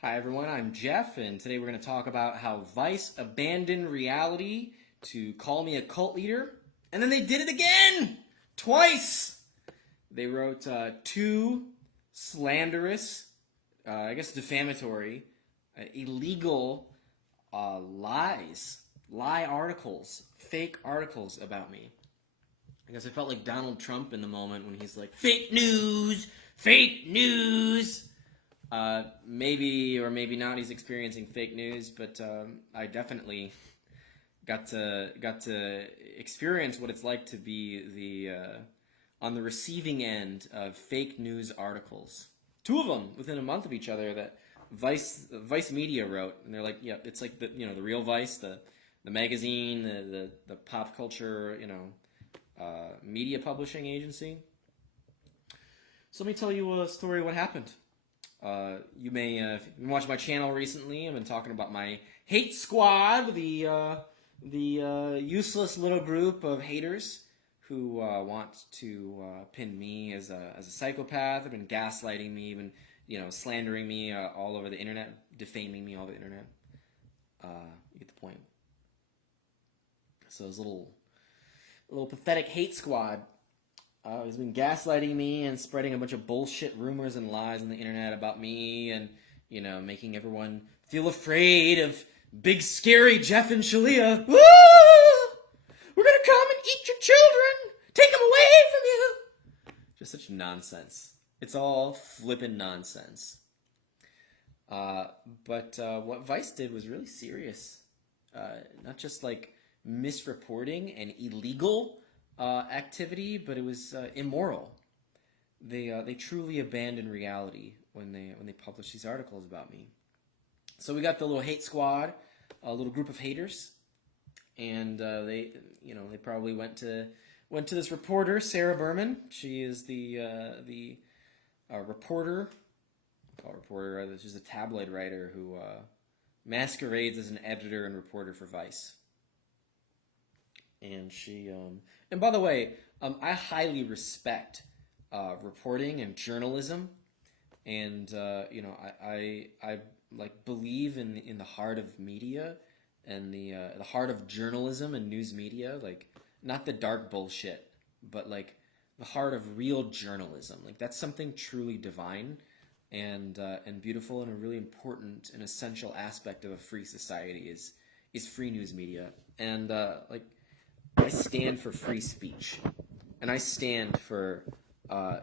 Hi everyone, I'm Jeff, and today we're going to talk about how Vice abandoned reality to call me a cult leader, and then they did it again! Twice! They wrote two slanderous, defamatory, illegal lie articles, fake articles about me. I guess I felt like Donald Trump in the moment when he's like, fake news! Fake news! Maybe or maybe not he's experiencing fake news, but I definitely got to experience what it's like to be on the receiving end of fake news articles. Two of them within a month of each other that Vice Media wrote, and they're like, yeah, it's like the real Vice, the magazine, the pop culture, media publishing agency. So let me tell you a story of what happened. You may if you've been watching my channel recently, I've been talking about my hate squad, the useless little group of haters who want to pin me as a psychopath. They've been gaslighting me, even slandering me all over the internet, defaming me all over the internet. You get the point. So this little pathetic hate squad has been gaslighting me and spreading a bunch of bullshit rumors and lies on the internet about me, and making everyone feel afraid of big scary Jeff and Shaleia. Woo! We're gonna come and eat your children, take them away from you. Just such nonsense. It's all flippin' nonsense. But what Vice did was really serious. Not just like misreporting and illegal activity, but it was immoral. They truly abandoned reality when they published these articles about me. So we got the little hate squad, a little group of haters, and they probably went to this reporter, Sarah Berman. She is the reporter. She's a tabloid writer who masquerades as an editor and reporter for Vice. And she, and by the way, I highly respect reporting and journalism, and I like believe in the heart of media and the heart of journalism and news media, like not the dark bullshit, but like the heart of real journalism. Like that's something truly divine and beautiful, and a really important and essential aspect of a free society is free news media. And I stand for free speech, and I stand for a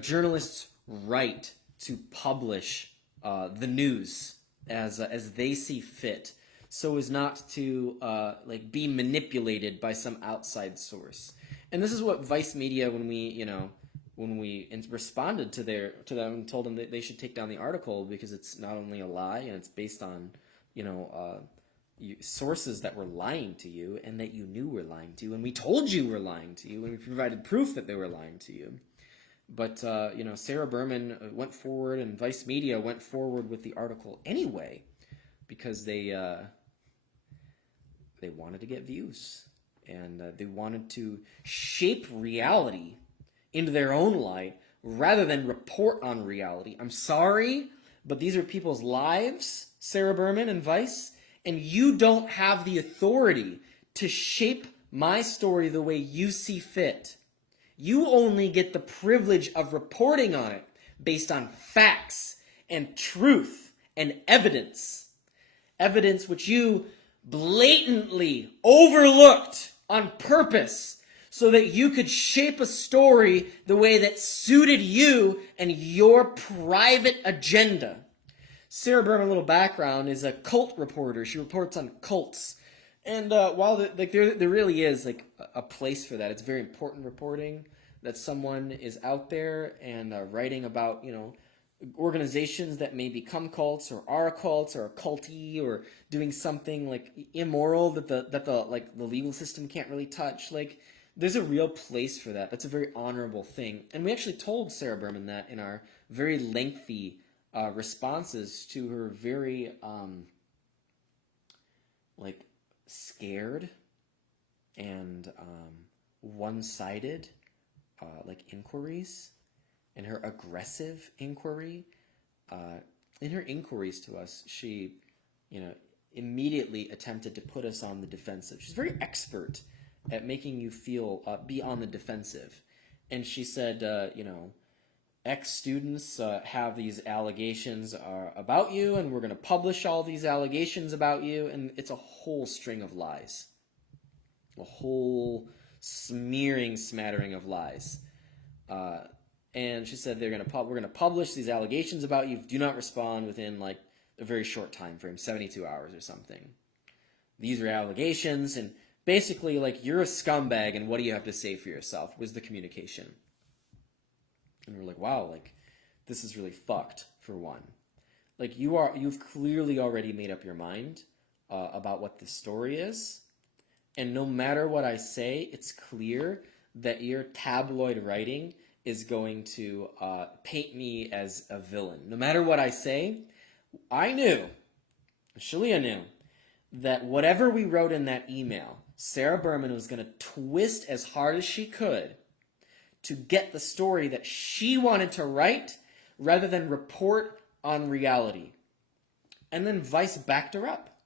journalist's right to publish the news as they see fit, so as not to be manipulated by some outside source. And this is what Vice Media, when we responded to them and told them that they should take down the article because it's not only a lie and it's based on sources that were lying to you and that you knew were lying to you, and we told you were lying to you, and we provided proof that they were lying to you. But Sarah Berman went forward, and Vice Media went forward with the article anyway because they wanted to get views, and they wanted to shape reality into their own light rather than report on reality. I'm sorry, but these are people's lives, Sarah Berman and Vice. And you don't have the authority to shape my story the way you see fit. You only get the privilege of reporting on it based on facts and truth and evidence. Evidence which you blatantly overlooked on purpose so that you could shape a story the way that suited you and your private agenda. Sarah Berman, a little background, is a cult reporter. She reports on cults, and while there really is like a place for that, it's very important reporting that someone is out there and writing about organizations that may become cults or are cults or are culty or doing something like immoral that the legal system can't really touch. Like there's a real place for that. That's a very honorable thing, and we actually told Sarah Berman that in our very lengthy responses to her very scared and one-sided inquiries and her aggressive inquiry. In her inquiries to us, she, immediately attempted to put us on the defensive. She's very expert at making you feel, be on the defensive. And she said, ex-students have these allegations about you, and we're going to publish all these allegations about you, and it's a whole string of lies. A whole smattering of lies. And she said we're going to publish these allegations about you if you do not respond within like a very short time frame, 72 hours or something. These are allegations, and basically like you're a scumbag, and what do you have to say for yourself? Was the communication. And we're like, wow, like this is really fucked for one. Like you've clearly already made up your mind about what the story is, and no matter what I say, it's clear that your tabloid writing is going to paint me as a villain. No matter what I say, I knew, Shaleia knew, that whatever we wrote in that email, Sarah Berman was going to twist as hard as she could to get the story that she wanted to write rather than report on reality. And then Vice backed her up.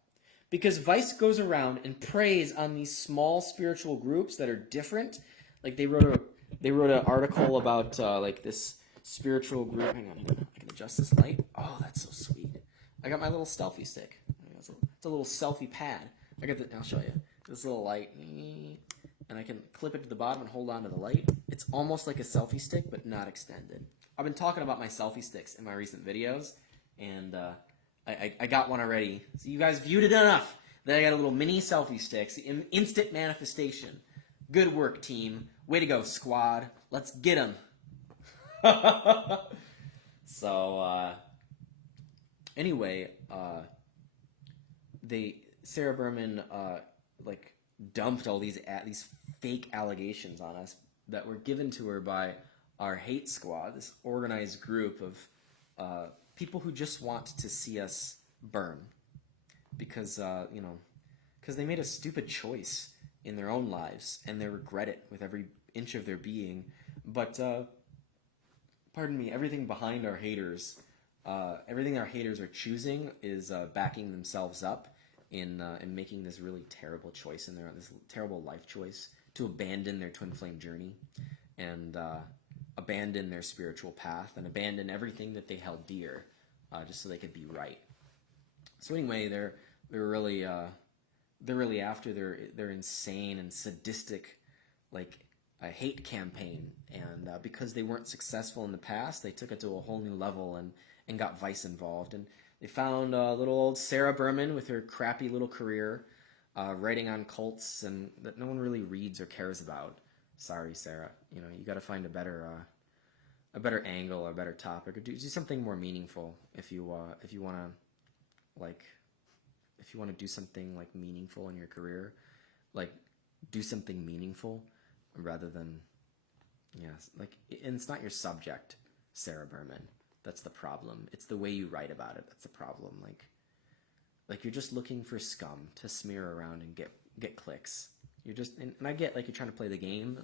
Because Vice goes around and preys on these small spiritual groups that are different. Like they wrote an article about like this spiritual group. Hang on, I can adjust this light. Oh, that's so sweet. I got my little selfie stick. It's a little selfie pad. I'll show you. This little light, and I can clip it to the bottom and hold on to the light. It's almost like a selfie stick, but not extended. I've been talking about my selfie sticks in my recent videos, and I got one already. So you guys viewed it enough that I got a little mini selfie stick. Instant manifestation. Good work, team. Way to go, squad. Let's get them. So, anyway, Sarah Berman, dumped all these fake allegations on us that were given to her by our hate squad, this organized group of people who just want to see us burn because they made a stupid choice in their own lives, and they regret it with every inch of their being. But, everything behind our haters, everything our haters are choosing is backing themselves up in making this really terrible choice this terrible life choice to abandon their twin flame journey and abandon their spiritual path and abandon everything that they held dear just so they could be right. So anyway, they're really after their insane and sadistic hate campaign, and because they weren't successful in the past, they took it to a whole new level and got Vice involved, and they found little old Sarah Berman with her crappy little career writing on cults and that no one really reads or cares about. Sorry, Sarah, you got to find a better angle, a better topic, or do something more meaningful if you want to do something meaningful in your career, do something meaningful rather than, and it's not your subject, Sarah Berman. That's the problem. It's the way you write about it. That's the problem. You're just looking for scum to smear around and get clicks. You're just, and I get you're trying to play the game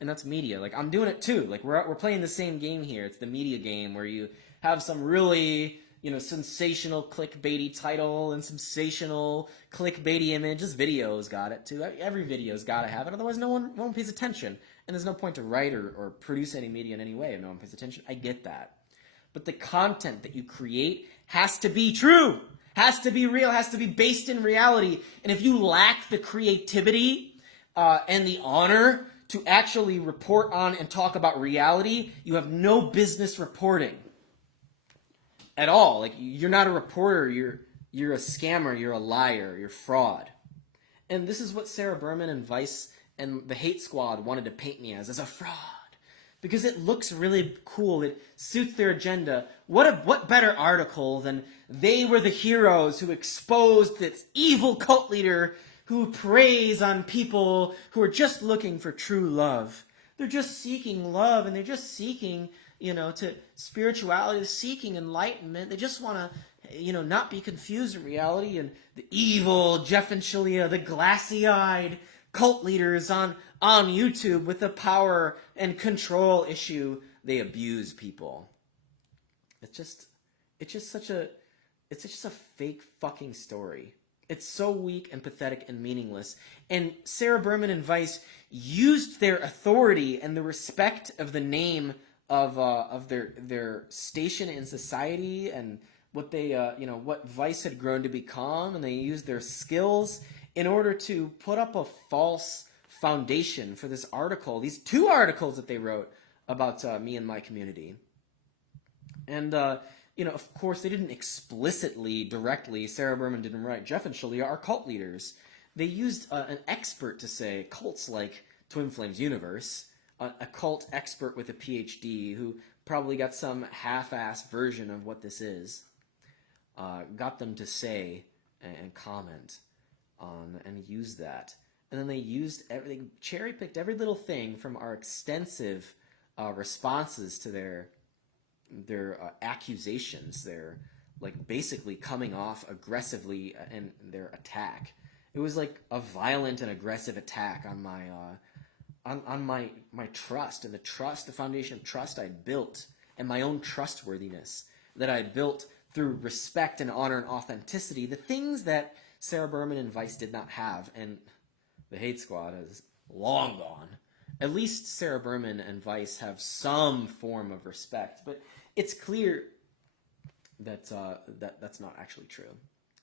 and that's media. I'm doing it too. We're playing the same game here. It's the media game where you have some really sensational clickbaity title and sensational clickbaity image. This video's got it too. Every video's got to have it. Otherwise, no one pays attention. And there's no point to write or produce any media in any way if no one pays attention. I get that. But the content that you create has to be true, has to be real, has to be based in reality. And if you lack the creativity and the honor to actually report on and talk about reality, you have no business reporting at all. You're not a reporter, you're a scammer, you're a liar, you're fraud. And this is what Sarah Berman and Vice and the Hate Squad wanted to paint me as a fraud. Because it looks really cool. It suits their agenda. What better article than they were the heroes who exposed this evil cult leader who preys on people who are just looking for true love. They're just seeking love, and they're just seeking, to spirituality, seeking enlightenment. They just want to, not be confused in reality. And the evil Jeff and Shaleia, the glassy-eyed cult leaders on YouTube with the power and control issue they abuse people. It's just such a fake fucking story. It's so weak and pathetic and meaningless. And Sarah Berman and Vice used their authority and the respect of the name of their station in society and what they what Vice had grown to become, and they used their skills in order to put up a false foundation for this article, these two articles that they wrote about me and my community. And of course, they didn't explicitly, directly, Sarah Berman didn't write, Jeff and Shaleia are cult leaders. They used an expert to say cults like Twin Flames Universe, a cult expert with a PhD who probably got some half-assed version of what this is, got them to say and comment on and use that. And then they cherry-picked every little thing from our extensive responses to their accusations, their basically coming off aggressively in their attack. It was like a violent and aggressive attack on my trust and the foundation of trust I built, and my own trustworthiness that I built through respect and honor and authenticity, the things that Sarah Berman and Vice did not have, and the Hate Squad is long gone. At least Sarah Berman and Vice have some form of respect, but it's clear that that's not actually true.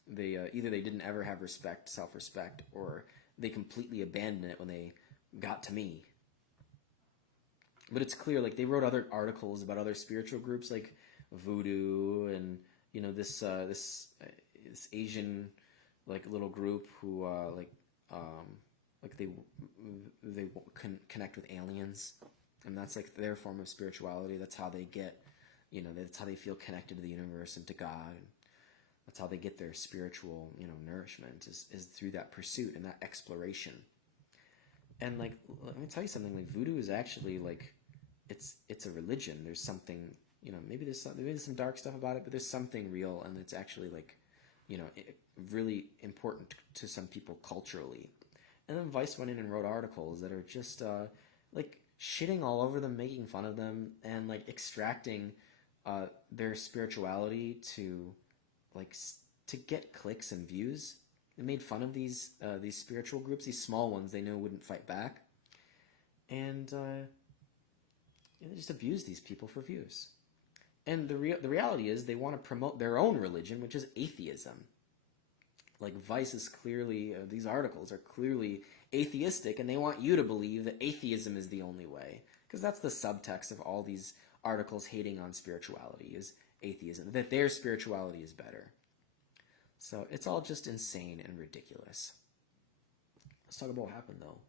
They either they didn't ever have respect, self-respect, or they completely abandoned it when they got to me. But it's clear, they wrote other articles about other spiritual groups like Voodoo and this Asian little group who they connect with aliens, and that's their form of spirituality. That's how they get, that's how they feel connected to the universe and to God. That's how they get their spiritual, nourishment is through that pursuit and that exploration. And let me tell you something. Voodoo is actually it's a religion. There's something, maybe there's some dark stuff about it, but there's something real, and it's actually really important to some people culturally. And then Vice went in and wrote articles that are just shitting all over them, making fun of them, and extracting their spirituality to get clicks and views. They made fun of these spiritual groups, these small ones they know wouldn't fight back, and they just abuse these people for views. And the reality is they want to promote their own religion, which is atheism. Vice is clearly, these articles are clearly atheistic, and they want you to believe that atheism is the only way, because that's the subtext of all these articles hating on spirituality, is atheism, that their spirituality is better. So it's all just insane and ridiculous. Let's talk about what happened, though.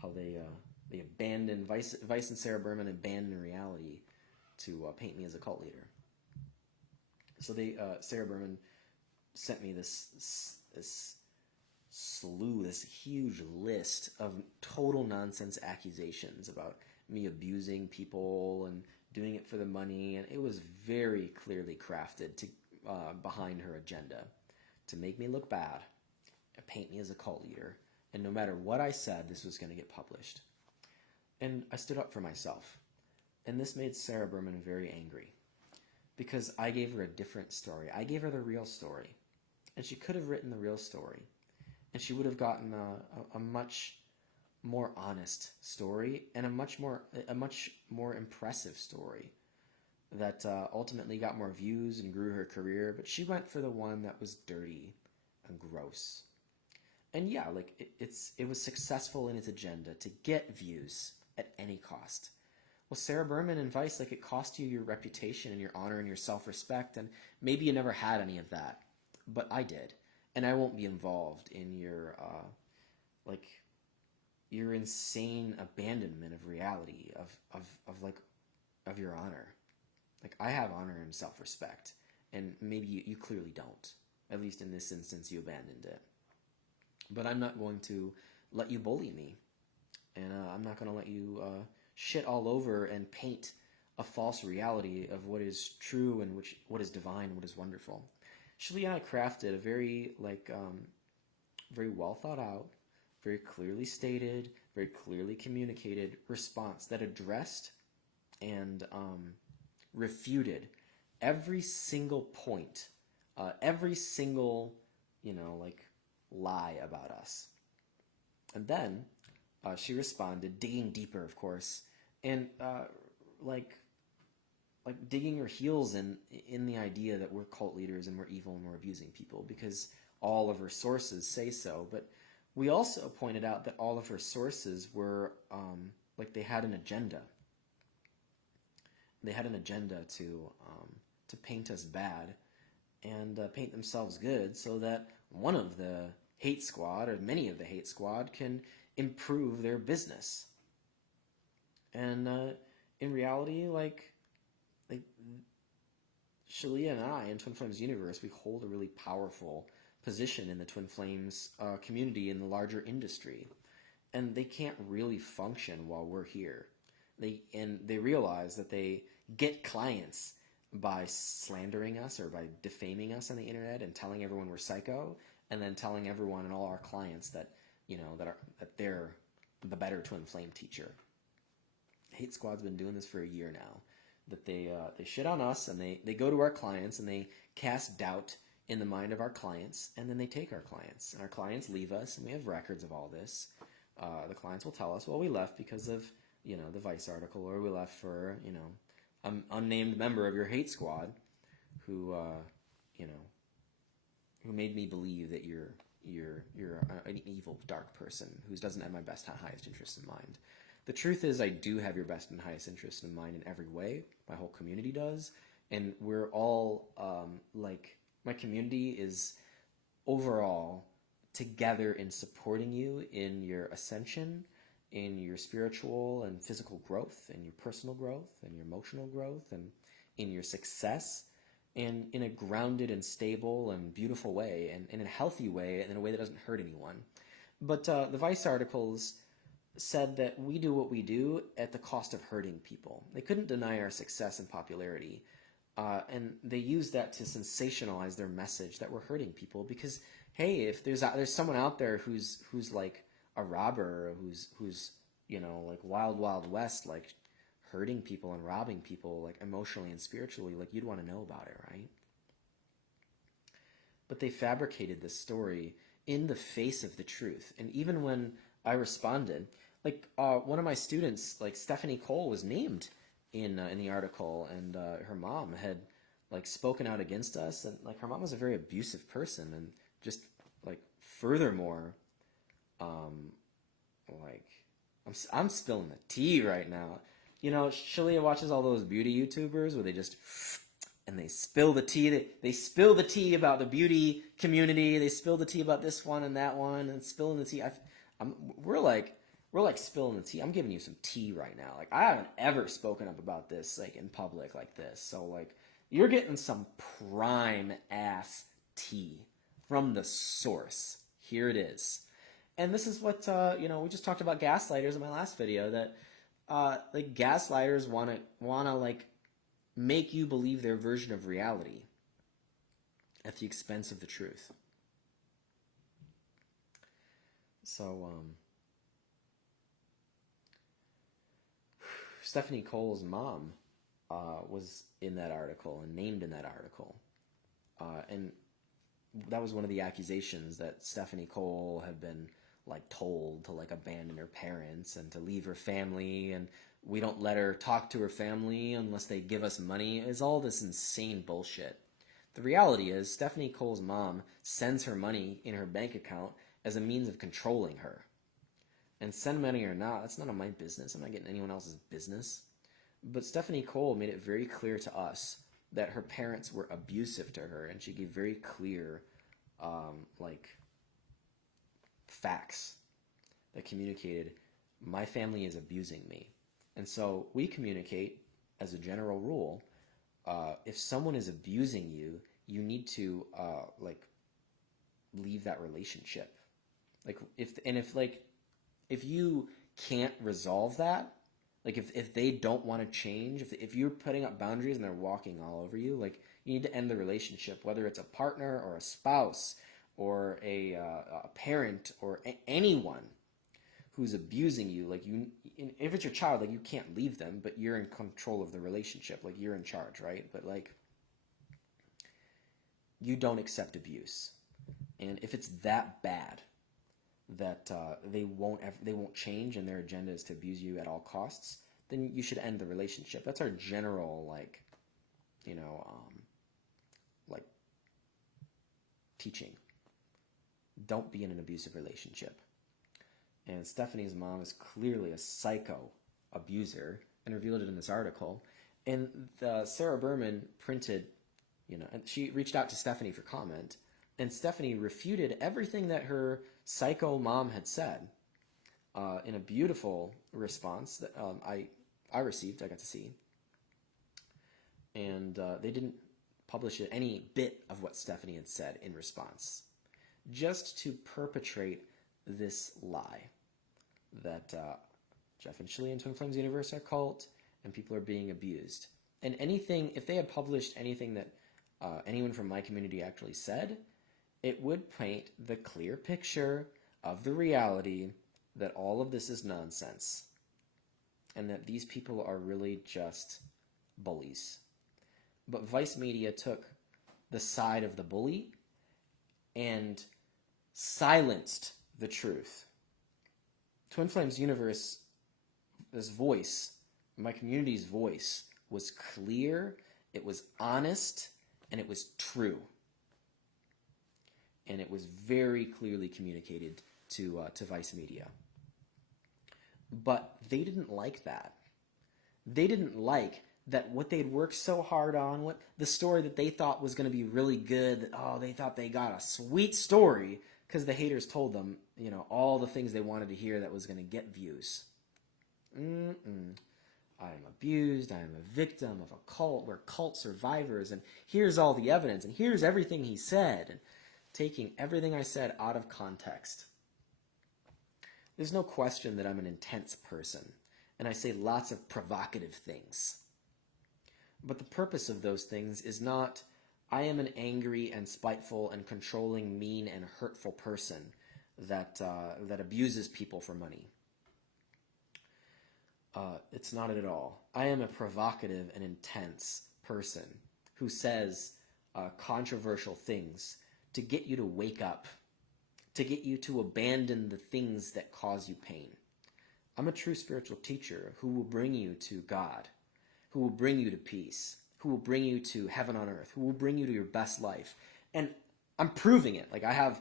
How they abandoned, Vice and Sarah Berman abandoned reality to paint me as a cult leader. So Sarah Berman sent me this slew, this huge list of total nonsense accusations about me abusing people and doing it for the money, and it was very clearly crafted to behind her agenda to make me look bad, paint me as a cult leader, and no matter what I said, this was going to get published. And I stood up for myself, and this made Sarah Berman very angry, because I gave her a different story. I gave her the real story. And she could have written the real story, and she would have gotten a much more honest story and a much more impressive story that ultimately got more views and grew her career. But she went for the one that was dirty and gross. And yeah, it was successful in its agenda to get views at any cost. Well, Sarah Berman and Vice, it cost you your reputation and your honor and your self-respect, and maybe you never had any of that. But I did, and I won't be involved in your insane abandonment of reality, of your honor. I have honor and self-respect, and maybe you clearly don't. At least in this instance, you abandoned it. But I'm not going to let you bully me, and I'm not going to let you shit all over and paint a false reality of what is true and what is divine, what is wonderful. Shaleia and I crafted a very very well thought out, very clearly stated, very clearly communicated response that addressed and refuted every single point, every single, like lie about us. And then she responded, digging deeper, of course, and like digging her heels in the idea that we're cult leaders and we're evil and we're abusing people, because all of her sources say so. But we also pointed out that all of her sources were like they had an agenda. They had an agenda to paint us bad and paint themselves good, so that one of the hate squad, or many of the hate squad, can improve their business. And in reality, like Shaleia and I in Twin Flames universe, we hold a really powerful position in the Twin Flames community in the larger industry, and they can't really function while we're here. They realize that they get clients by slandering us or by defaming us on the internet and telling everyone we're psycho, and then telling everyone and all our clients that that they're the better Twin Flame teacher. Hate Squad's been doing this for a year now. That they shit on us, and they go to our clients and they cast doubt in the mind of our clients, and then they take our clients, and our clients leave us, and we have records of all this. The clients will tell us, well, we left because of the Vice article, or we left for an unnamed member of your hate squad who who made me believe that you're an evil, dark person who doesn't have my best, highest interest in mind. The truth is, I do have your best and highest interest in mind in every way. My whole community does. And we're all, my community is overall together in supporting you in your ascension, in your spiritual and physical growth, in your personal growth, and your emotional growth, and in your success, and in a grounded and stable and beautiful way, and in a healthy way, and in a way that doesn't hurt anyone. But the Vice articles said that we do what we do at the cost of hurting people. They couldn't deny our success and popularity, and they used that to sensationalize their message that we're hurting people. Because hey, if there's someone out there who's like a robber, who's like wild west, like hurting people and robbing people, like emotionally and spiritually, like you'd want to know about it, right? But they fabricated this story in the face of the truth. And even when I responded, like one of my students, like Stephanie Cole, was named in the article, and her mom had like spoken out against us, and like her mom was a very abusive person, and just like furthermore, like I'm spilling the tea right now. Shaleia watches all those beauty YouTubers where they just and they spill the tea. They spill the tea about the beauty community. They spill the tea about this one and that one, and spilling the tea. We're like spilling the tea. I'm giving you some tea right now. Like I haven't ever spoken up about this like in public like this. So like you're getting some prime ass tea from the source. Here it is. And this is what we just talked about gaslighters in my last video, that like gaslighters wanna like make you believe their version of reality at the expense of the truth. So Stephanie Cole's mom was in that article and named in that article, and that was one of the accusations, that Stephanie Cole had been like told to like abandon her parents and to leave her family, and we don't let her talk to her family unless they give us money. Is all this insane bullshit. The reality is Stephanie Cole's mom sends her money in her bank account as a means of controlling her. And send money or not, that's none of my business. I'm not getting anyone else's business. But Stephanie Cole made it very clear to us that her parents were abusive to her, and she gave very clear facts that communicated, my family is abusing me. And so we communicate, as a general rule, if someone is abusing you, you need to leave that relationship. If you can't resolve that, like if they don't want to change, if you're putting up boundaries and they're walking all over you, like you need to end the relationship, whether it's a partner or a spouse or a parent or anyone who's abusing you, like if it's your child, like you can't leave them, but you're in control of the relationship, like you're in charge, right? But like you don't accept abuse, and if it's that bad that they won't change and their agenda is to abuse you at all costs, then you should end the relationship. That's our general like teaching. Don't be in an abusive relationship. And Stephanie's mom is clearly a psycho abuser and revealed it in this article. And Sarah Berman printed, and she reached out to Stephanie for comment, and Stephanie refuted everything that her psycho mom had said in a beautiful response that I received, I got to see. And they didn't publish any bit of what Stephanie had said in response, just to perpetrate this lie that Jeff and Shaleia and Twin Flames Universe are cult and people are being abused. And anything, if they had published anything that anyone from my community actually said, it would paint the clear picture of the reality that all of this is nonsense and that these people are really just bullies. But Vice Media took the side of the bully and silenced the truth. Twin Flames Universe, this voice, my community's voice, was clear, it was honest, and it was true. And it was very clearly communicated to Vice Media. But they didn't like that. They didn't like that what they'd worked so hard on, what the story that they thought was going to be really good, that, they thought they got a sweet story because the haters told them, all the things they wanted to hear that was going to get views. I am abused, I am a victim of a cult, we're cult survivors, and here's all the evidence, and here's everything he said, and taking everything I said out of context. There's no question that I'm an intense person, and I say lots of provocative things. But the purpose of those things is not, I am an angry and spiteful and controlling, mean and hurtful person that abuses people for money. It's not it at all. I am a provocative and intense person who says controversial things to get you to wake up, to get you to abandon the things that cause you pain. I'm a true spiritual teacher who will bring you to God, who will bring you to peace, who will bring you to heaven on earth, who will bring you to your best life. And I'm proving it. Like, I have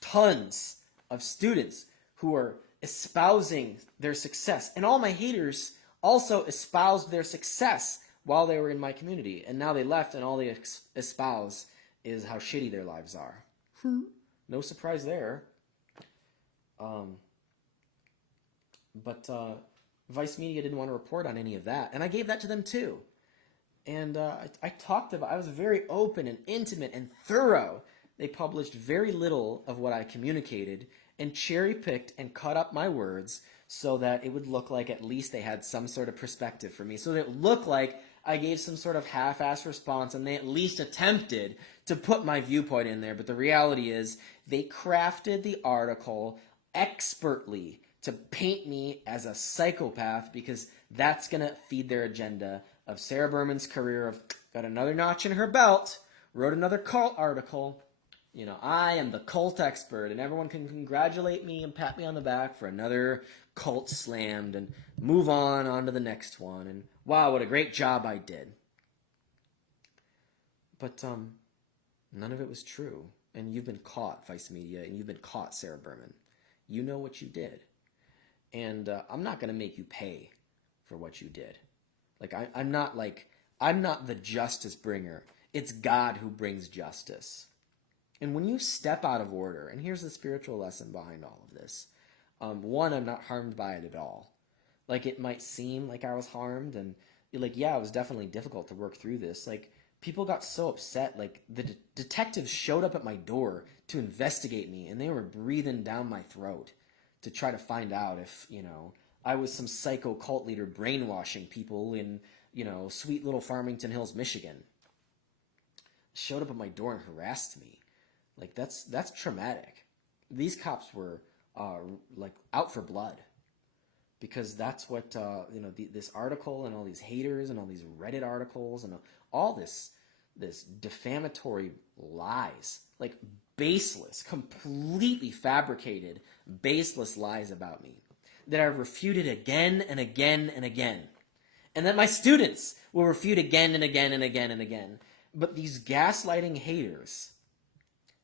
tons of students who are espousing their success. And all my haters also espoused their success while they were in my community. And now they left, and all they espouse is how shitty their lives are. No surprise there. But Vice Media didn't want to report on any of that. And I gave that to them too. And I talked about, I was very open and intimate and thorough. They published very little of what I communicated and cherry-picked and cut up my words so that it would look like at least they had some sort of perspective for me. So that it would look like I gave some sort of half-assed response and they at least attempted to put my viewpoint in there. But the reality is they crafted the article expertly to paint me as a psychopath because that's going to feed their agenda of Sarah Berman's career of got another notch in her belt, wrote another cult article. I am the cult expert and everyone can congratulate me and pat me on the back for another cult slammed and move on to the next one. And wow, what a great job I did. But none of it was true. And you've been caught, Vice Media, and you've been caught, Sarah Berman. You know what you did. And I'm not going to make you pay for what you did. Like, I'm not the justice bringer. It's God who brings justice. And when you step out of order, and here's the spiritual lesson behind all of this. One, I'm not harmed by it at all. Like, it might seem like I was harmed, and it was definitely difficult to work through this. Like, people got so upset, like, the detectives showed up at my door to investigate me, and they were breathing down my throat to try to find out if, I was some psycho cult leader brainwashing people in, sweet little Farmington Hills, Michigan. Showed up at my door and harassed me. Like, that's traumatic. These cops were, out for blood. because that's what this article and all these haters and all these Reddit articles and all this defamatory lies, like baseless, completely fabricated, baseless lies about me that I've refuted again and again and again, and that my students will refute again and again and again and again. But these gaslighting haters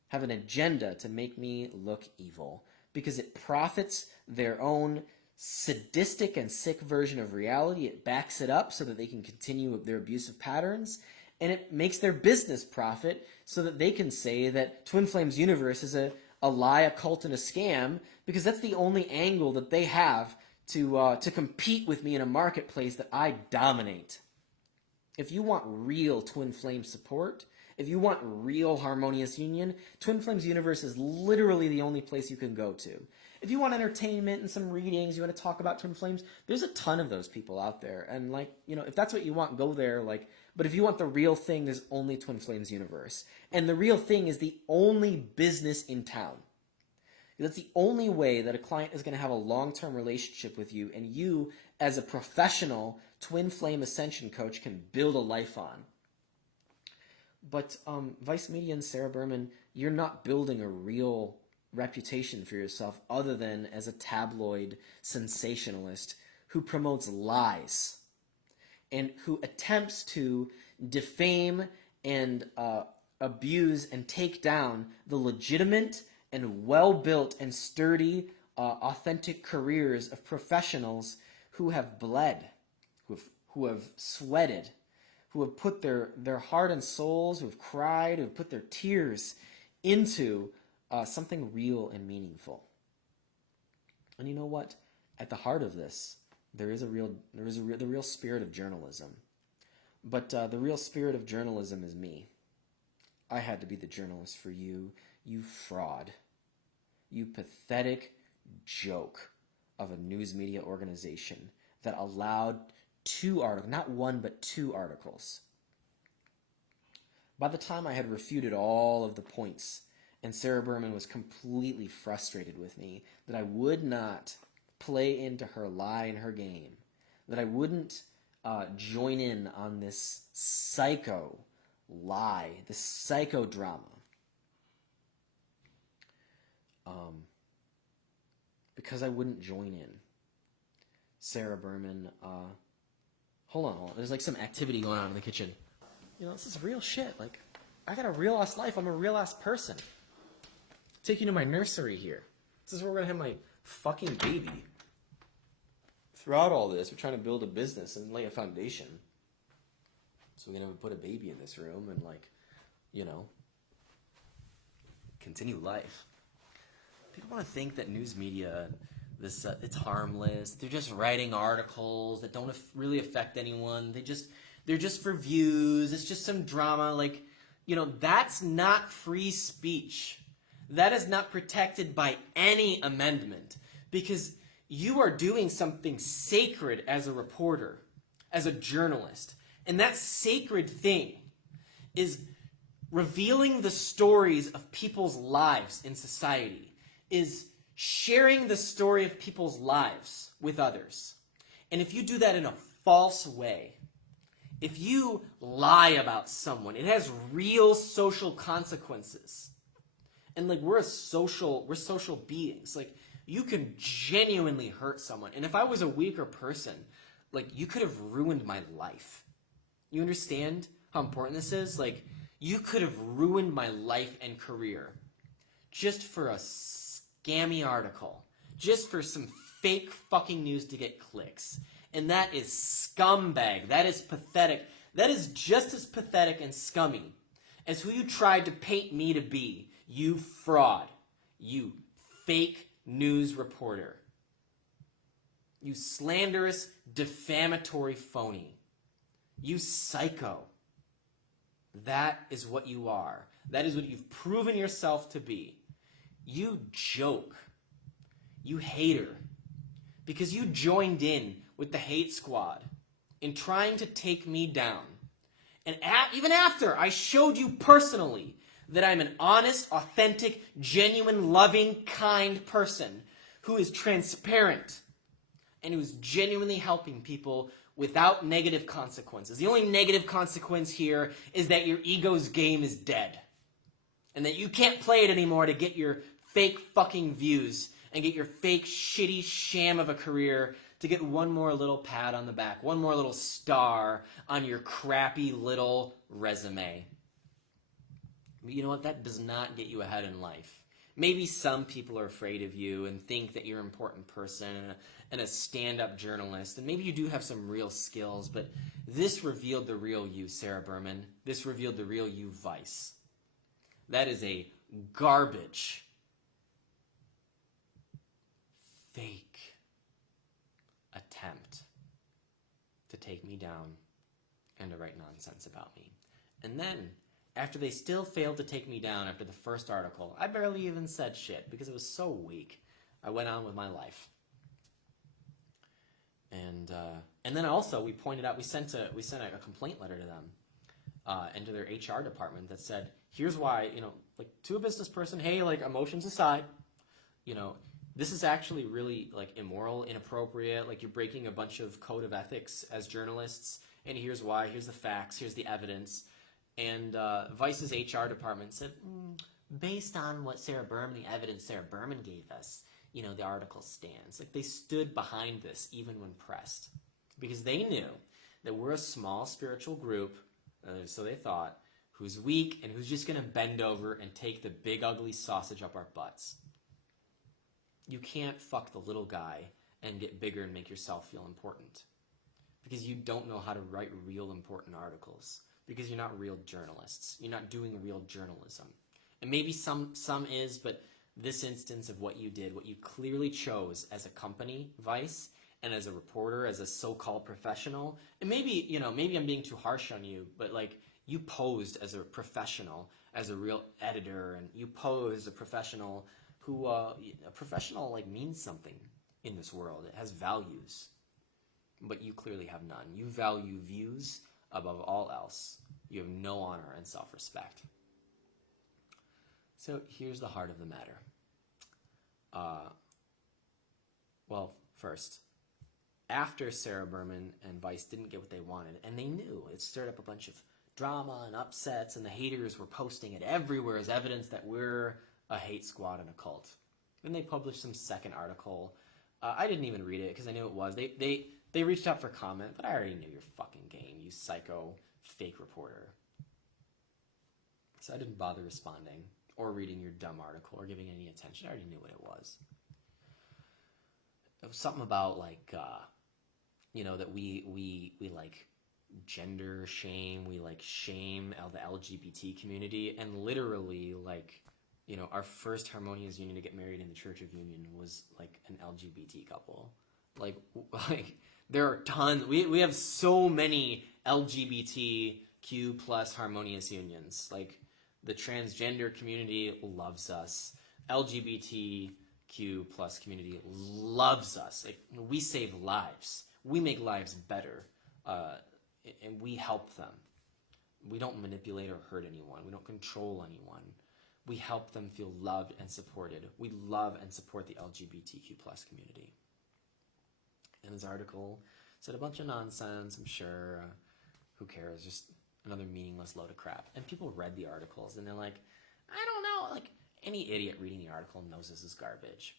have an agenda to make me look evil because it profits their own sadistic and sick version of reality. It backs it up so that they can continue their abusive patterns, and it makes their business profit so that they can say that Twin Flames Universe is a lie, a cult, and a scam, because that's the only angle that they have to compete with me in a marketplace that I dominate. If you want real Twin Flame support, if you want real harmonious union, Twin Flames Universe is literally the only place you can go to. If you want entertainment and some readings, you want to talk about Twin Flames, there's a ton of those people out there. And if that's what you want, go there. But if you want the real thing, there's only Twin Flames Universe. And the real thing is the only business in town. That's the only way that a client is going to have a long-term relationship with you, and you, as a professional Twin Flame Ascension coach, can build a life on. But Vice Media and Sarah Berman, you're not building a real reputation for yourself other than as a tabloid sensationalist who promotes lies and who attempts to defame and abuse and take down the legitimate and well-built and sturdy, authentic careers of professionals who have bled, who have sweated, who have put their heart and souls, who have cried, who have put their tears into something real and meaningful. And you know what? At the heart of this, there is the real spirit of journalism. But the real spirit of journalism is me. I had to be the journalist for you, you fraud. You pathetic joke of a news media organization that allowed two articles, not one, but two articles. By the time I had refuted all of the points, and Sarah Berman was completely frustrated with me that I would not play into her lie and her game, that I wouldn't join in on this psycho lie, this psychodrama. Because I wouldn't join in. Sarah Berman, hold on. There's like some activity going on in the kitchen. This is real shit. Like, I got a real ass life. I'm a real ass person. Take you to my nursery here. This is where we're gonna have my fucking baby. Throughout all this, we're trying to build a business and lay a foundation. So we're gonna put a baby in this room and continue life. People want to think that news media, it's harmless. They're just writing articles that don't really affect anyone. They're just for views. It's just some drama. That's not free speech. That is not protected by any amendment, because you are doing something sacred as a reporter, as a journalist. And that sacred thing is revealing the stories of people's lives in society, is sharing the story of people's lives with others. And if you do that in a false way, if you lie about someone, it has real social consequences. And we're social beings. You can genuinely hurt someone. And if I was a weaker person, you could have ruined my life. You understand how important this is? You could have ruined my life and career just for a scammy article, just for some fake fucking news to get clicks. And that is scumbag. That is pathetic. That is just as pathetic and scummy as who you tried to paint me to be. You fraud. You fake news reporter. You slanderous, defamatory phony. You psycho. That is what you are. That is what you've proven yourself to be. You joke. You hater. Because you joined in with the hate squad in trying to take me down. And even after I showed you personally that I'm an honest, authentic, genuine, loving, kind person who is transparent and who's genuinely helping people without negative consequences. The only negative consequence here is that your ego's game is dead. And that you can't play it anymore to get your fake fucking views and get your fake shitty sham of a career to get one more little pat on the back, one more little star on your crappy little resume. But you know what? That does not get you ahead in life. Maybe some people are afraid of you and think that you're an important person and a stand-up journalist, and maybe you do have some real skills, but this revealed the real you, Sarah Berman. This revealed the real you, Vice. That is a garbage, fake attempt to take me down and to write nonsense about me. And then, after they still failed to take me down after the first article, I barely even said shit because it was so weak. I went on with my life. And then also we pointed out, we sent a complaint letter to them and to their HR department that said, here's why, like to a business person, hey, like emotions aside, this is actually really like immoral, inappropriate, like you're breaking a bunch of code of ethics as journalists, and here's why, here's the facts, here's the evidence. And Vice's HR department said, based on what the evidence Sarah Berman gave us, the article stands. Like they stood behind this even when pressed. Because they knew that we're a small spiritual group, so they thought, who's weak and who's just going to bend over and take the big ugly sausage up our butts. You can't fuck the little guy and get bigger and make yourself feel important. Because you don't know how to write real important articles. Because you're not real journalists. You're not doing real journalism. And maybe some is, but this instance of what you did, what you clearly chose as a company, Vice, and as a reporter, as a so-called professional, and maybe I'm being too harsh on you, but like you posed as a professional, as a real editor, and you posed as a professional who, a professional like means something in this world. It has values, but you clearly have none. You value views above all else. You have no honor and self-respect. So here's the heart of the matter. Well, first, after Sarah Berman and Vice didn't get what they wanted, and they knew, it stirred up a bunch of drama and upsets, and the haters were posting it everywhere as evidence that we're a hate squad and a cult. Then they published some second article. I didn't even read it because I knew it was. They reached out for comment, but I already knew your fucking game, you psycho fake reporter. So I didn't bother responding or reading your dumb article or giving any attention. I already knew what it was. It was something about like, that we like gender shame, we like shame the LGBT community, and literally like, our first harmonious union to get married in the Church of Union was like an LGBT couple. Like there are tons. We have so many LGBTQ plus harmonious unions. Like the transgender community loves us. LGBTQ plus community loves us. Like we save lives. We make lives better, and we help them. We don't manipulate or hurt anyone. We don't control anyone. We help them feel loved and supported. We love and support the LGBTQ plus community. And this article said a bunch of nonsense, I'm sure. Who cares? Just another meaningless load of crap. And people read the articles, and they're like, I don't know. Like, any idiot reading the article knows this is garbage.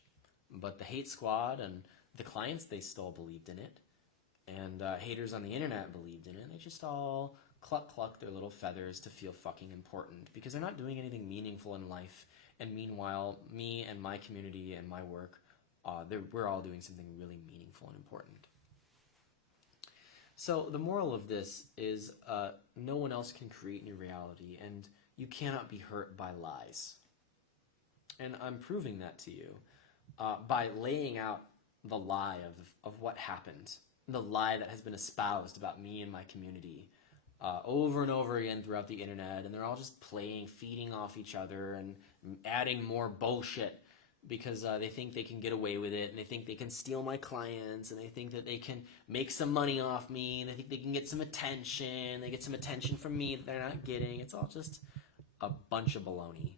But the hate squad and the clients, they still believed in it. And haters on the internet believed in it. They just all cluck their little feathers to feel fucking important. Because they're not doing anything meaningful in life. And meanwhile, me and my community and my work, we're all doing something really meaningful and important. So the moral of this is no one else can create new reality, and you cannot be hurt by lies. And I'm proving that to you by laying out the lie of what happened, the lie that has been espoused about me and my community over and over again throughout the internet, and they're all just feeding off each other and adding more bullshit because they think they can get away with it, and they think they can steal my clients, and they think that they can make some money off me, and they think they can get some attention. They get some attention from me that they're not getting. It's all just a bunch of baloney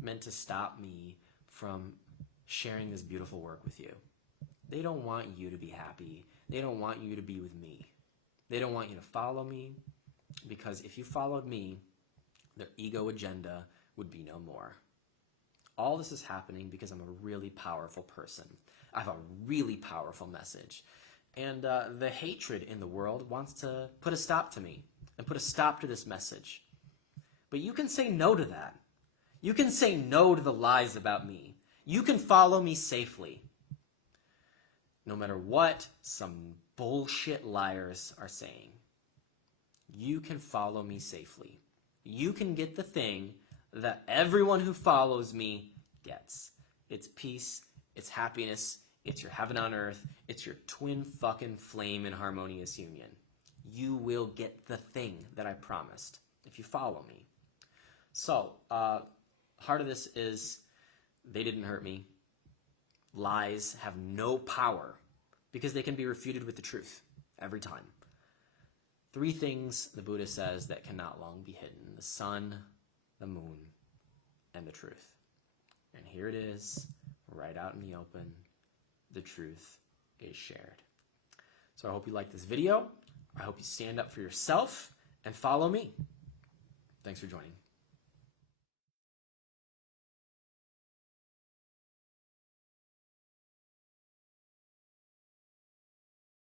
meant to stop me from sharing this beautiful work with you. They don't want you to be happy. They don't want you to be with me. They don't want you to follow me, because if you followed me, their ego agenda would be no more. All this is happening because I'm a really powerful person. I have a really powerful message. And the hatred in the world wants to put a stop to me and put a stop to this message. But you can say no to that. You can say no to the lies about me. You can follow me safely. No matter what some bullshit liars are saying, you can follow me safely. You can get the thing that everyone who follows me gets. It's peace, it's happiness, it's your heaven on earth, it's your twin fucking flame in harmonious union. You will get the thing that I promised if you follow me. So, heart of this is, they didn't hurt me. Lies have no power because they can be refuted with the truth every time. 3 things the Buddha says that cannot long be hidden: the sun, the moon, and the truth. And here it is, right out in the open. The truth is shared. So I hope you like this video. I hope you stand up for yourself and follow me. Thanks for joining.